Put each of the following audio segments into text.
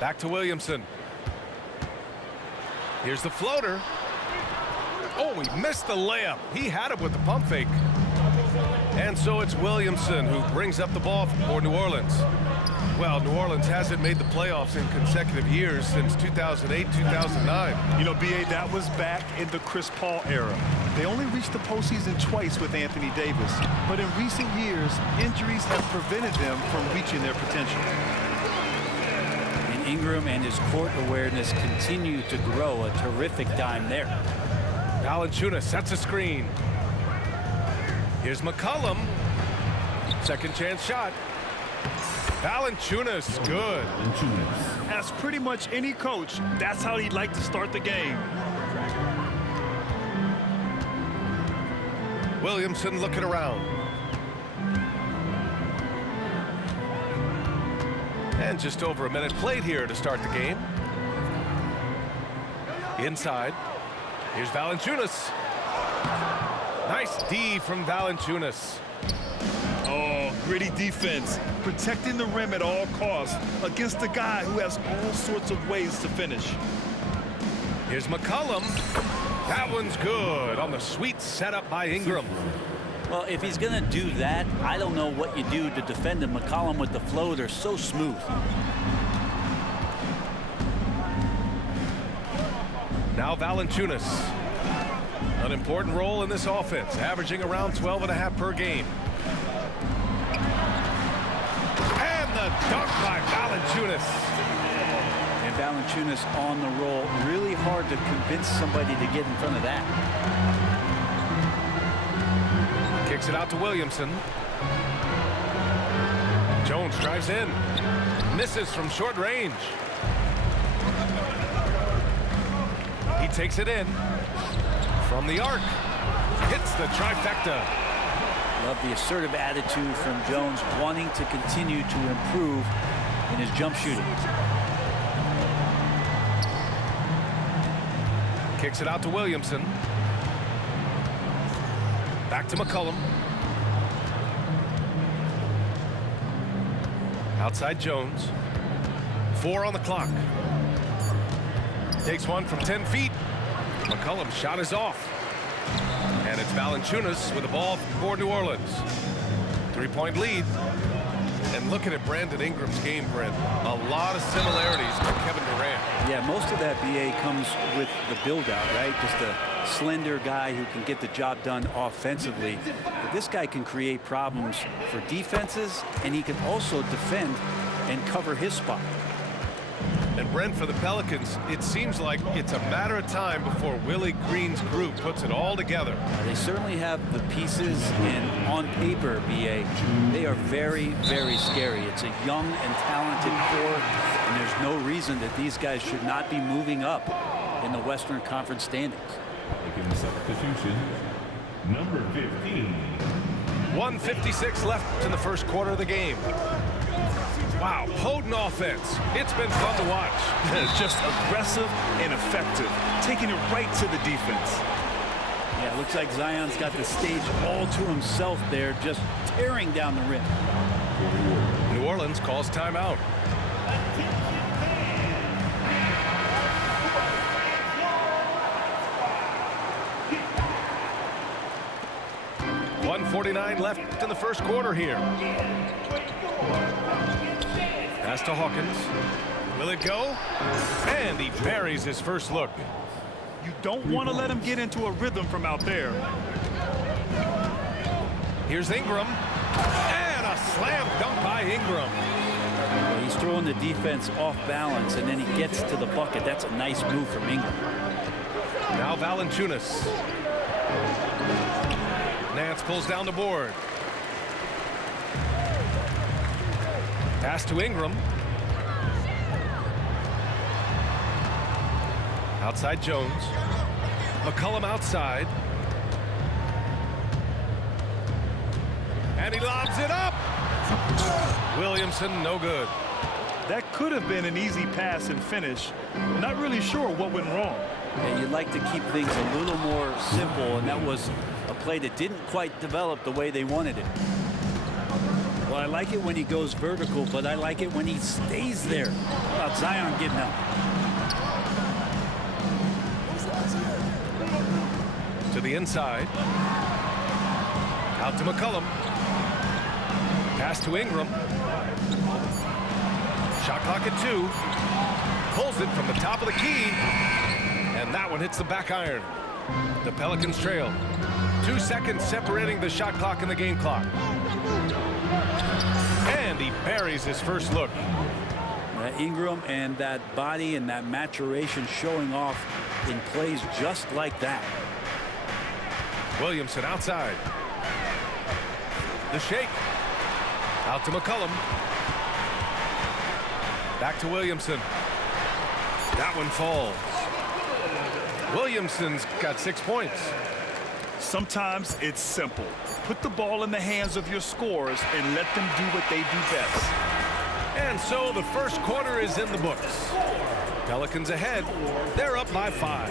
Back to Williamson. Here's the floater. Oh, he missed the layup. He had it with the pump fake. And so it's Williamson who brings up the ball for New Orleans. Well, New Orleans hasn't made the playoffs in consecutive years since 2008, 2009. You know, B.A., that was back in the Chris Paul era. They only reached the postseason twice with Anthony Davis. But in recent years, injuries have prevented them from reaching their potential. And Ingram and his court awareness continue to grow. A terrific dime there. Valanciunas sets a screen. Here's McCollum. Second chance shot. Valanciunas, good. As pretty much any coach, that's how he'd like to start the game. Williamson looking around. And just over a minute played here to start the game. Inside. Here's Valanciunas. Nice D from Valanciunas. Oh, gritty defense. Protecting the rim at all costs against a guy who has all sorts of ways to finish. Here's McCollum. That one's good on the sweet setup by Ingram. Well, if he's going to do that, I don't know what you do to defend him. McCollum with the floater, so smooth. Now Valanciunas. An important role in this offense, averaging around 12.5 per game. And the dunk by Valanciunas. And Valanciunas on the roll. Really hard to convince somebody to get in front of that. Kicks it out to Williamson. Jones drives in. Misses from short range. He takes it in. From the arc. Hits the trifecta. Love the assertive attitude from Jones, wanting to continue to improve in his jump shooting. Kicks it out to Williamson. Back to McCollum. Outside Jones. 4 on the clock. Takes one from 10 feet. McCollum's shot is off. And it's Valanciunas with the ball for New Orleans. 3-point lead. And looking at Brandon Ingram's game, Brent, a lot of similarities to Kevin Durant. Yeah, most of that, BA, comes with the build-out, right? Just a slender guy who can get the job done offensively. But this guy can create problems for defenses, and he can also defend and cover his spot. And Brent, for the Pelicans, it seems like it's a matter of time before Willie Green's group puts it all together. They certainly have the pieces, and on paper, BA, they are very, very scary. It's a young and talented core, and there's no reason that these guys should not be moving up in the Western Conference standings. Making the substitution, number 15. 1:56 left in the first quarter of the game. Wow, potent offense. It's been fun to watch. It's just aggressive and effective, taking it right to the defense. Yeah, it looks like Zion's got the stage all to himself there, just tearing down the rim. New Orleans calls timeout. .149 left in the first quarter here. Pass to Hawkins. Will it go? And he buries his first look. You don't want to let him get into a rhythm from out there. Here's Ingram. And a slam dunk by Ingram. Well, he's throwing the defense off balance, and then he gets to the bucket. That's a nice move from Ingram. Now Valanciunas. Nance pulls down the board. Pass to Ingram. Outside Jones. McCollum outside. And he lobs it up. Williamson, no good. That could have been an easy pass and finish. Not really sure what went wrong. Yeah, you'd like to keep things a little more simple, and that was a play that didn't quite develop the way they wanted it. Well, I like it when he goes vertical, but I like it when he stays there. How about Zion getting up? To the inside. Out to McCollum. Pass to Ingram. Shot clock at 2. Pulls it from the top of the key. And that one hits the back iron. The Pelicans trail. 2 seconds separating the shot clock and the game clock. And he buries his first look. Ingram and that body and that maturation showing off in plays just like that. Williamson outside. The shake. Out to McCollum. Back to Williamson. That one falls. Williamson's got 6 points. Sometimes it's simple. Put the ball in the hands of your scorers and let them do what they do best. And so the first quarter is in the books. Pelicans ahead. They're up by 5.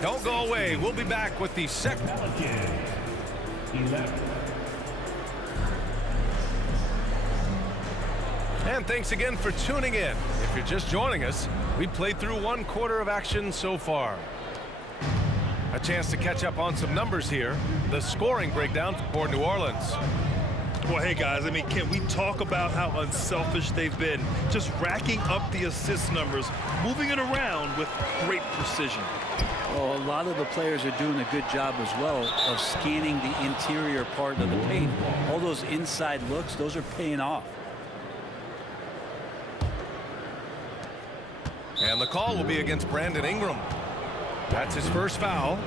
Don't go away. We'll be back with the second. And thanks again for tuning in. If you're just joining us, we played through 1 quarter of action so far. A chance to catch up on some numbers here. The scoring breakdown for New Orleans. Well, hey, guys, I mean, can we talk about how unselfish they've been? Just racking up the assist numbers, moving it around with great precision. Well, a lot of the players are doing a good job as well of scanning the interior part of the paint. All those inside looks, those are paying off. And the call will be against Brandon Ingram. That's his first foul.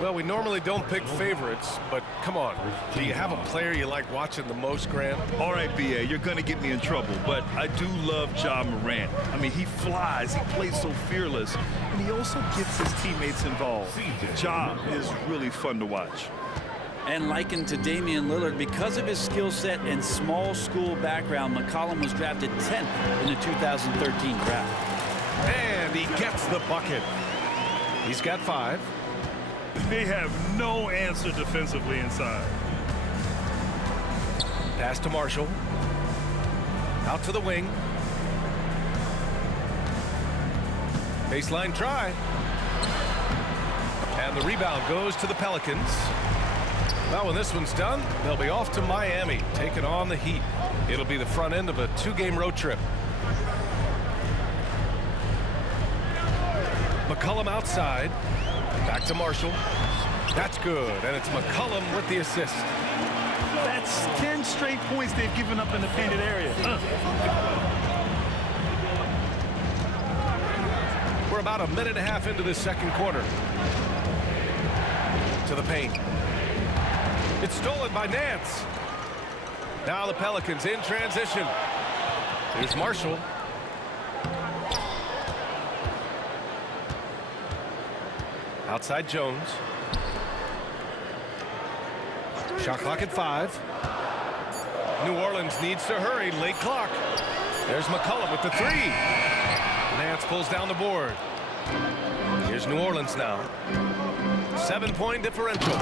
Well, we normally don't pick favorites, but come on. Do you have a player you like watching the most, Grant? All right, B.A., you're going to get me in trouble, but I do love Ja Morant. I mean, he flies, he plays so fearless, and he also gets his teammates involved. Ja is really fun to watch. And likened to Damian Lillard, because of his skill set and small school background, McCollum was drafted 10th in the 2013 draft. And he gets the bucket. He's got 5. They have no answer defensively inside. Pass to Marshall. Out to the wing. Baseline try. And the rebound goes to the Pelicans. Well, when this one's done, they'll be off to Miami, taking on the Heat. It'll be the front end of a 2-game road trip. McCollum outside. Back to Marshall. That's good, and it's McCollum with the assist. That's 10 straight points they've given up in the painted area. We're about a minute and a half into this second quarter. To the paint. It's stolen by Nance. Now the Pelicans in transition. Here's Marshall. Outside Jones. Shot clock at 5. New Orleans needs to hurry. Late clock. There's McCollum with the 3. Nance pulls down the board. Here's New Orleans now. 7-point differential.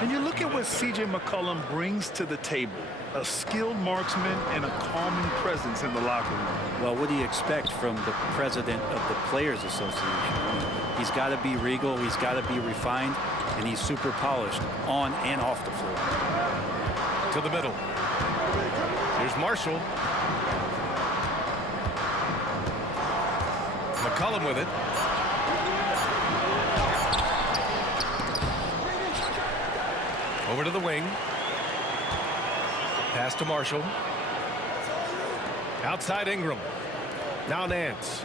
And you look at what C.J. McCollum brings to the table. A skilled marksman and a calming presence in the locker room. Well, what do you expect from the president of the Players Association? He's got to be regal, he's got to be refined, and he's super polished on and off the floor. To the middle. Here's Marshall. McCollum with it. Over to the wing. Pass to Marshall. Outside Ingram. Now Nance.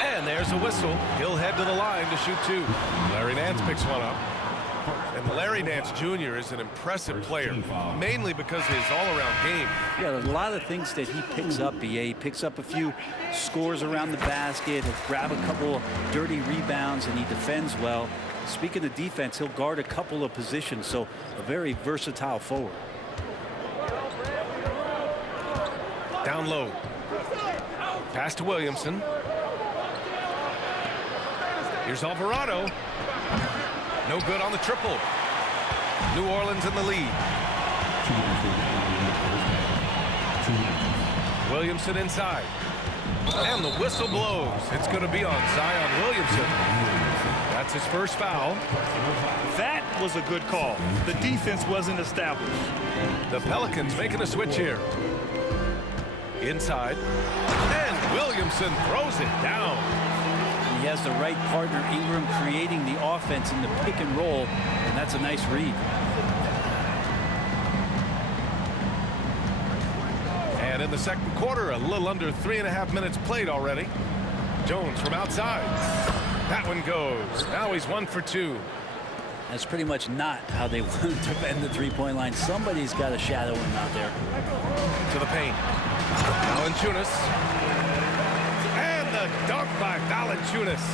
And there's a whistle. He'll head to the line to shoot 2. Larry Nance picks one up. And Larry Nance Jr. is an impressive player, mainly because of his all-around game. Yeah, there's a lot of things that he picks up, B.A. He picks up a few scores around the basket, he'll grab a couple dirty rebounds, and he defends well. Speaking of defense, he'll guard a couple of positions, so a very versatile forward. Down low. Pass to Williamson. Here's Alvarado. No good on the triple. New Orleans in the lead. Williamson inside. And the whistle blows. It's going to be on Zion Williamson. That's his first foul. That was a good call. The defense wasn't established. The Pelicans making a switch here. Inside. And Williamson throws it down. He has the right partner, Ingram, creating the offense in the pick and roll, and that's a nice read. And in the second quarter, a little under 3.5 minutes played already. Jones from outside. That one goes. Now he's 1 for 2. That's pretty much not how they want to defend the three-point line. Somebody's got to shadow him out there. To the paint. Valanciunas. And the dunk by Valanciunas.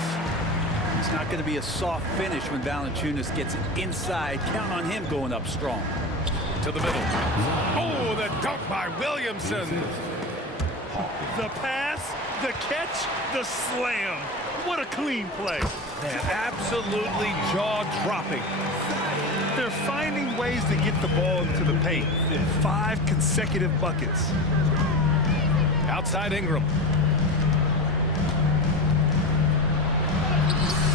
It's not going to be a soft finish when Valanciunas gets it inside. Count on him going up strong. To the middle. Oh, the dunk by Williamson. The pass, the catch, the slam. What a clean play. Man, absolutely jaw-dropping. They're finding ways to get the ball into the paint. 5 consecutive buckets. Outside Ingram.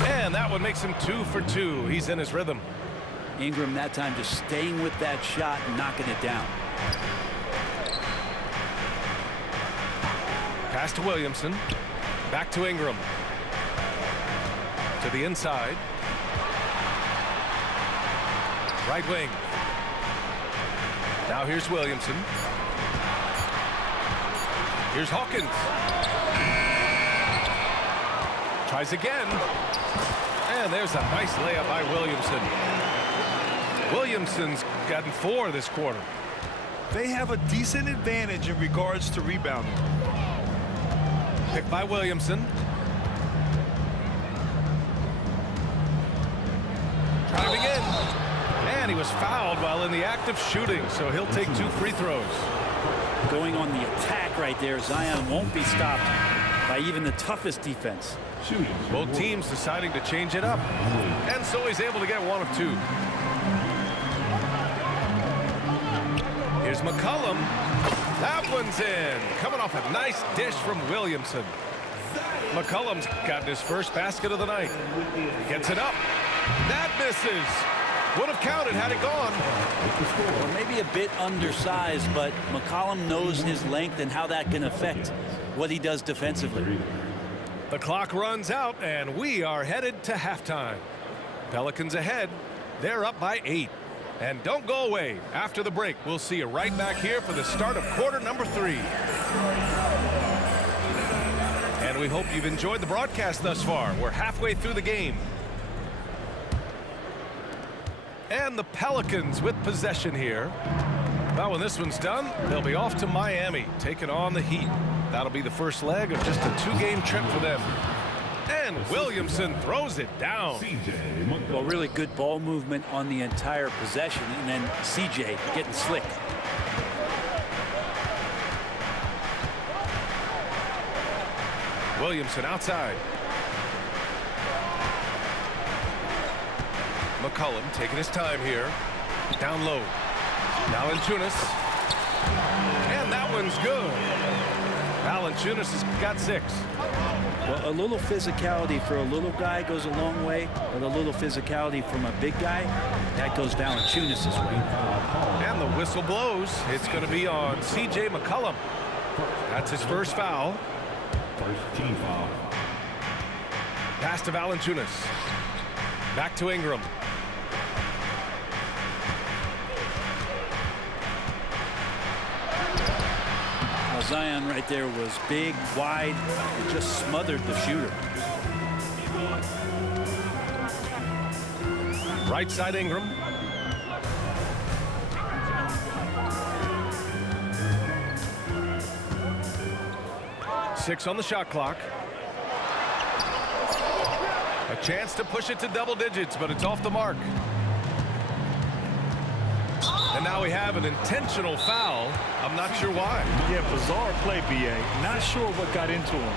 And that one makes him 2 for 2. He's in his rhythm. Ingram that time just staying with that shot and knocking it down. Pass to Williamson. Back to Ingram. To the inside. Right wing. Now here's Williamson. Here's Hawkins. Tries again. And there's a nice layup by Williamson. Williamson's gotten 4 this quarter. They have a decent advantage in regards to rebounding. Picked by Williamson. Driving in. And he was fouled while in the act of shooting, so he'll take 2 free throws. Going on the attack right there, Zion won't be stopped by even the toughest defense. Both teams deciding to change it up. And so he's able to get 1 of 2. Here's McCollum. That one's in. Coming off a nice dish from Williamson. McCollum's gotten his first basket of the night. Gets it up. That misses. Would have counted had it gone. Well, maybe a bit undersized, but McCollum knows his length and how that can affect what he does defensively. The clock runs out, and we are headed to halftime. Pelicans ahead. They're up by 8. And don't go away. After the break, we'll see you right back here for the start of quarter number 3. And we hope you've enjoyed the broadcast thus far. We're halfway through the game. And the Pelicans with possession here. Well, when this one's done, they'll be off to Miami, taking on the Heat. That'll be the first leg of just a 2-game trip for them. And Williamson throws it down. Well, really good ball movement on the entire possession, and then CJ getting slick. Williamson outside. McCollum taking his time here. Down low. Valanciunas. And that one's good. Valanciunas has got 6. Well, a little physicality for a little guy goes a long way, but a little physicality from a big guy, that goes Valanciunas' way. And the whistle blows. It's going to be on C.J. McCollum. That's his first foul. First team foul. Pass to Valanciunas. Back to Ingram. Zion right there was big, wide, and just smothered the shooter. Right side Ingram. Six on the shot clock. A chance to push it to double digits, but it's off the mark. And now we have an intentional foul. I'm not sure why. Yeah, bizarre play, B.A. Not sure what got into him.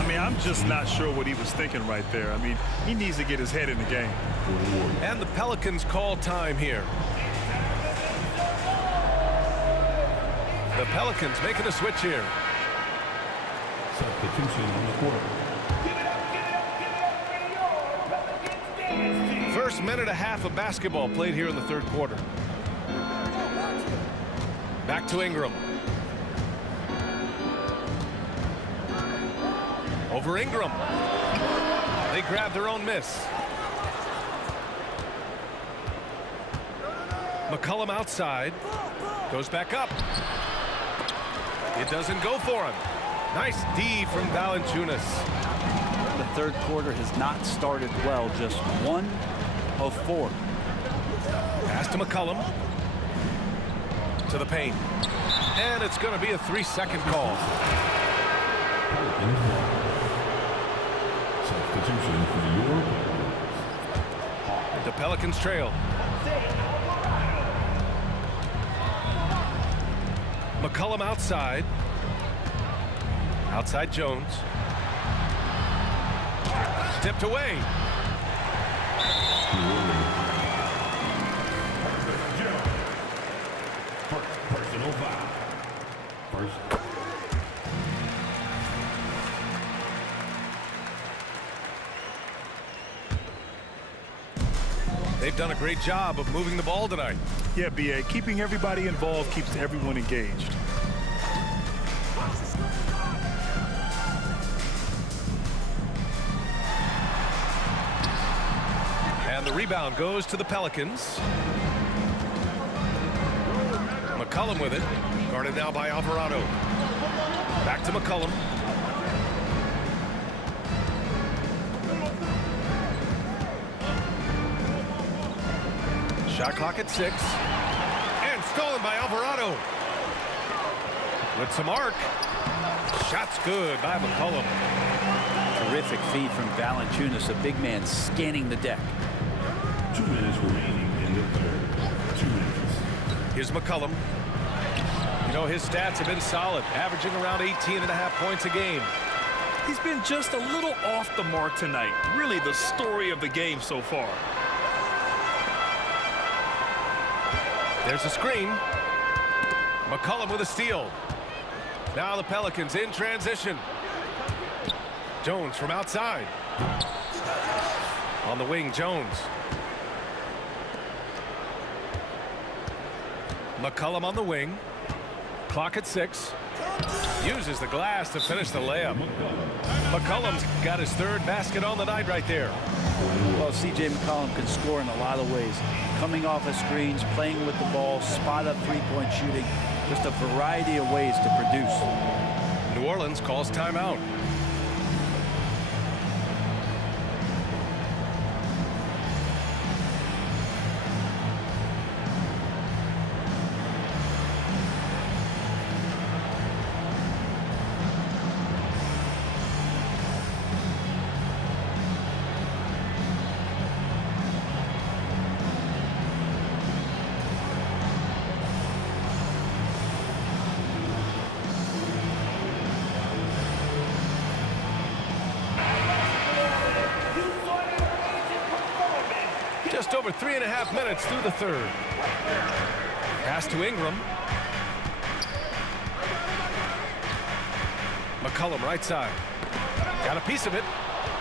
I mean, I'm just not sure what he was thinking right there. I mean, he needs to get his head in the game. And the Pelicans call time here. The Pelicans making a switch here. Substitution on the court. First minute and a half of basketball played here in the third quarter. Back to Ingram. Over Ingram. They grab their own miss. McCollum outside. Goes back up. It doesn't go for him. Nice D from Valanciunas. The third quarter has not started well. Just 1 of 4. Pass to McCollum. To the paint. And it's going to be a 3-second call. Substitution for your The Pelicans trail. McCollum outside. Outside Jones. Tipped away. personal foul. First. They've done a great job of moving the ball tonight. Yeah, B.A. Keeping everybody involved keeps everyone engaged. And the rebound goes to the Pelicans. McCollum with it. Guarded now by Alvarado. Back to McCollum. Shot clock at 6. And stolen by Alvarado. With some arc. Shot's good by McCollum. Terrific feed from Valanciunas, a big man scanning the deck. 2 minutes remaining in the third. 2 minutes. Here's McCollum. You know, his stats have been solid, averaging around 18.5 points a game. He's been just a little off the mark tonight. Really the story of the game so far. There's a screen. McCollum with a steal. Now the Pelicans in transition. Jones from outside. On the wing, Jones. McCollum on the wing. Clock at 6. Uses the glass to finish the layup. McCollum's got his third basket on the night right there. Well, C.J. McCollum can score in a lot of ways. Coming off of screens, playing with the ball, spot up three-point shooting. Just a variety of ways to produce. New Orleans calls timeout. Just over 3.5 minutes through the third. Pass to Ingram. McCollum right side. Got a piece of it.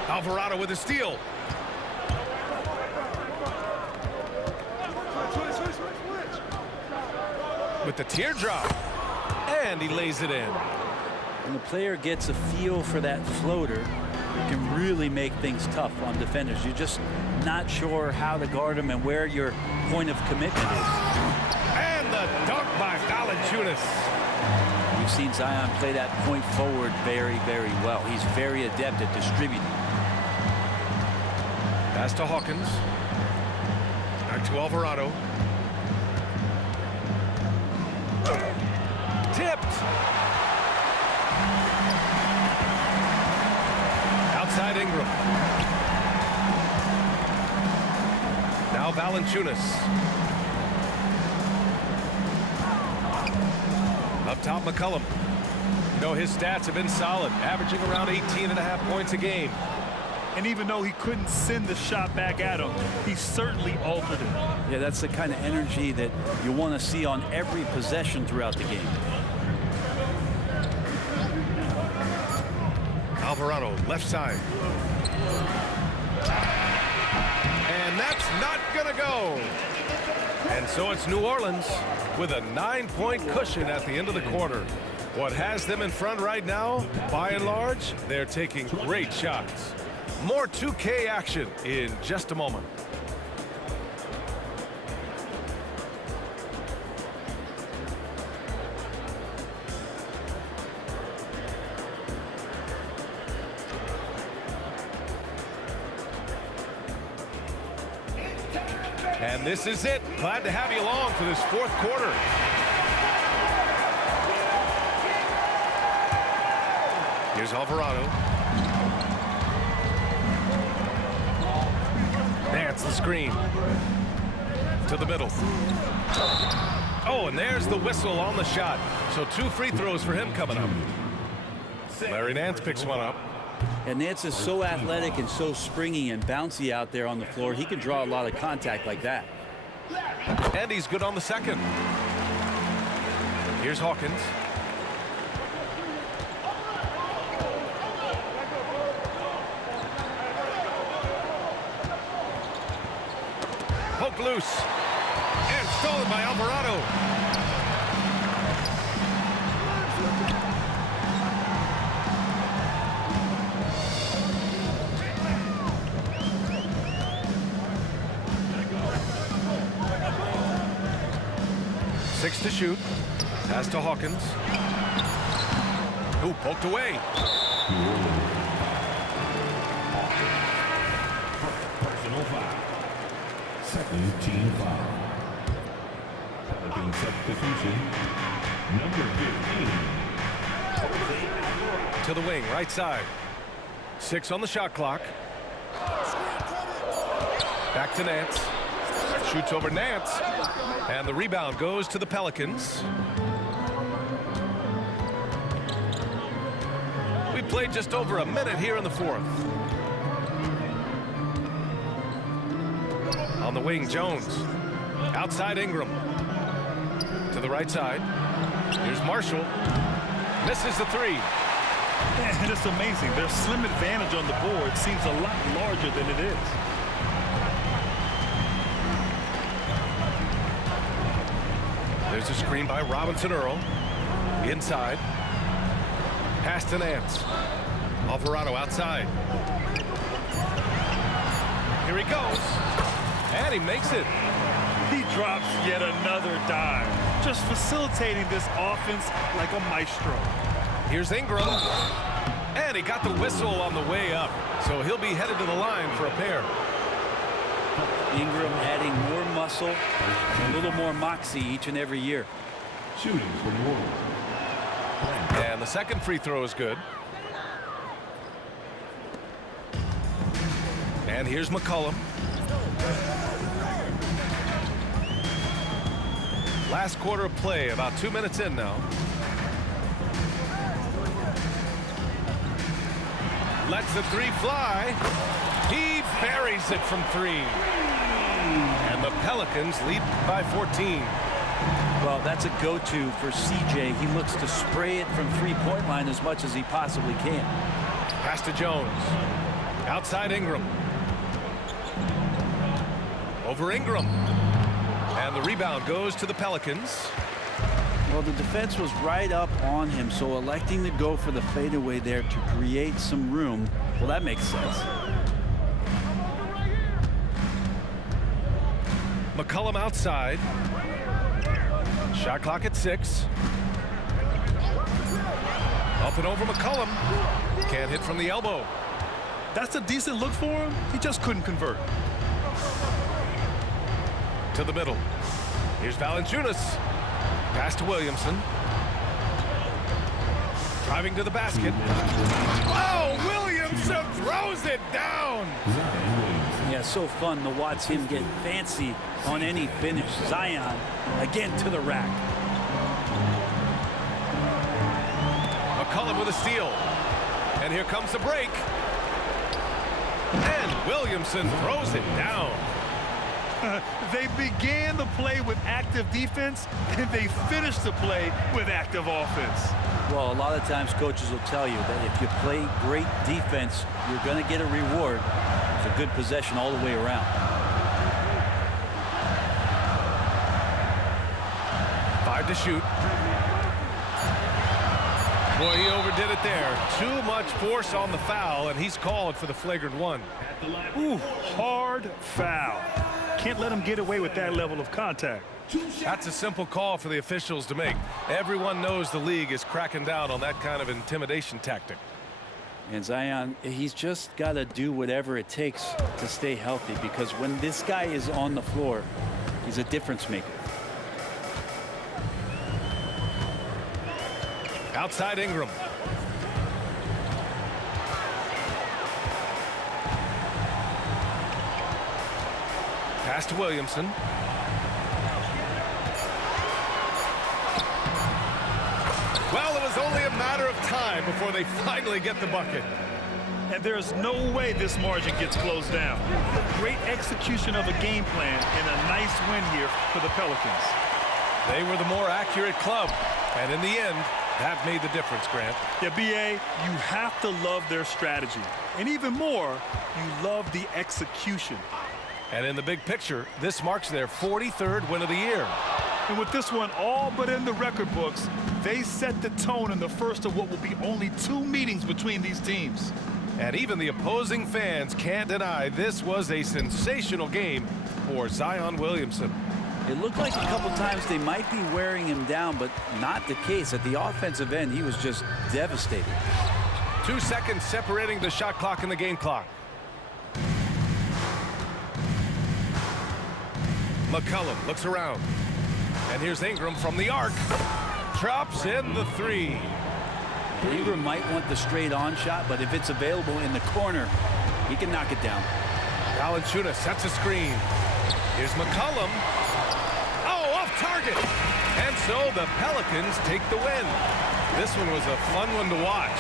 Alvarado with a steal. With the teardrop. And he lays it in. When the player gets a feel for that floater, it can really make things tough on defenders. You're just not sure how to guard them and where your point of commitment is. And the dunk by Valanciunas. We've seen Zion play that point forward very, very well. He's very adept at distributing. Pass to Hawkins. Back to Alvarado. Tipped. Outside Ingram. Now Valanciunas. Up top McCollum. You know, his stats have been solid, averaging around 18.5 points a game. And even though he couldn't send the shot back at him, he certainly altered it. Yeah, that's the kind of energy that you want to see on every possession throughout the game. Alvarado, left side. And that's not gonna go. And so it's New Orleans with a 9-point cushion at the end of the quarter. What has them in front right now, by and large, they're taking great shots. More 2K action in just a moment. And this is it. Glad to have you along for this fourth quarter. Here's Alvarado. Nance the screen. To the middle. Oh, and there's the whistle on the shot. So 2 free throws for him coming up. Larry Nance picks one up. And Nance is so athletic and so springy and bouncy out there on the floor. He can draw a lot of contact like that. And he's good on the second. Here's Hawkins. Poke loose. And stolen by Alvarado. Six to shoot. Pass to Hawkins. Who poked away. Personal foul. Second team foul. Pelican substitution. Number 15. To the wing, right side. 6 on the shot clock. Back to Nance. Shoots over Nance. And the rebound goes to the Pelicans. We played just over a minute here in the fourth. On the wing, Jones. Outside Ingram. To the right side. Here's Marshall. Misses the 3. And it's amazing. Their slim advantage on the board seems a lot larger than it is. There's a screen by Robinson Earl. Inside. Pass to Nance. Alvarado outside. Here he goes. And he makes it. He drops yet another dime, just facilitating this offense like a maestro. Here's Ingram. And he got the whistle on the way up. So he'll be headed to the line for a pair. Ingram adding more muscle, a little more moxie each and every year. Shooting for New Orleans. And the second free throw is good. And here's McCollum. Last quarter of play, about 2 minutes in now. Lets the 3 fly. He buries it from 3. And the Pelicans lead by 14. Well, that's a go-to for CJ. He looks to spray it from three-point line as much as he possibly can. Pass to Jones. Outside Ingram. Over Ingram. And the rebound goes to the Pelicans. Well, the defense was right up on him, so electing to go for the fadeaway there to create some room, well, that makes sense. McCollum outside. Shot clock at 6. Up and over McCollum. Can't hit from the elbow. That's a decent look for him. He just couldn't convert. To the middle. Here's Valanciunas. Pass to Williamson. Driving to the basket. Oh, Williamson throws it down. Yeah, so fun to watch him get fancy on any finish. Zion again to the rack. McCollum with a steal. And here comes the break. And Williamson throws it down. They began the play with active defense, and they finished the play with active offense. Well, a lot of times coaches will tell you that if you play great defense, you're going to get a reward. It's a good possession all the way around. 5 to shoot. Boy, he overdid it there. Too much force on the foul, and he's called for the flagrant one. Ooh, hard foul. Can't let him get away with that level of contact. That's a simple call for the officials to make. Everyone knows the league is cracking down on that kind of intimidation tactic. And Zion, he's just got to do whatever it takes to stay healthy, because when this guy is on the floor, he's a difference maker. Outside Ingram. Pass to Williamson. Well, it was only a matter of time before they finally get the bucket. And there's no way this margin gets closed down. Great execution of a game plan and a nice win here for the Pelicans. They were the more accurate club, and in the end, that made the difference, Grant. Yeah, B.A., you have to love their strategy. And even more, you love the execution. And in the big picture, this marks their 43rd win of the year. And with this one all but in the record books, they set the tone in the first of what will be only 2 meetings between these teams. And even the opposing fans can't deny this was a sensational game for Zion Williamson. It looked like a couple times they might be wearing him down, but not the case. At the offensive end, he was just devastated. 2 seconds separating the shot clock and the game clock. McCollum looks around. And here's Ingram from the arc. Drops in the 3. Ingram might want the straight-on shot, but if it's available in the corner, he can knock it down. Valanciunas sets a screen. Here's McCollum. Oh, off target. And so the Pelicans take the win. This one was a fun one to watch.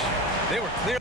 They were clear.